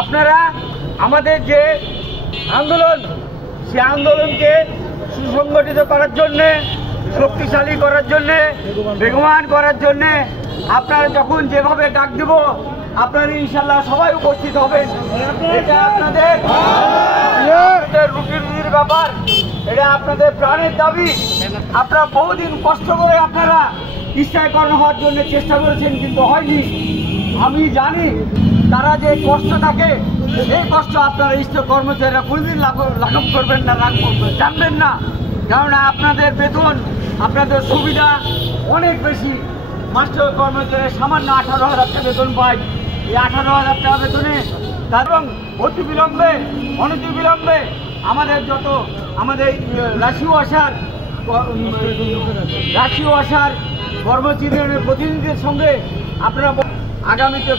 আপনারা আমাদের যে আন্দোলন, সে আন্দোলনকে সুসংগঠিত করার জন্যে, শক্তিশালী করার জন্যে, বেগবান করার জন্যে আপনারা যখন যেভাবে ডাক দেব আপনারা ইনশাল্লাহ সবাই উপস্থিত হবেন। এটা আপনাদের রুটির ব্যাপার, এটা আপনাদের প্রাণের দাবি। আপনারা বহুদিন কষ্ট করে আপনারা স্থায়ীকরণ হওয়ার জন্য চেষ্টা করেছেন, কিন্তু হয়নি। আমি জানি তারা যে কষ্ট থাকে, সেই কষ্ট আপনারা স্থায়ী কর্মচারীরা কোনোদিন লাঘব করবেন না, জানবেন না। কারণ আপনাদের বেতন, আপনাদের সুবিধা অনেক বেশি। মাস্টার কর্মচারী সামান্য 18,000 টাকা বেতন পায়। এই 18,000 টাকা বেতনে এবং অনতিবিলম্বে আমাদের আমাদের রাশি ওয়াসার কর্মচারীদের প্রতিনিধিদের সঙ্গে আপনারা আগামীতে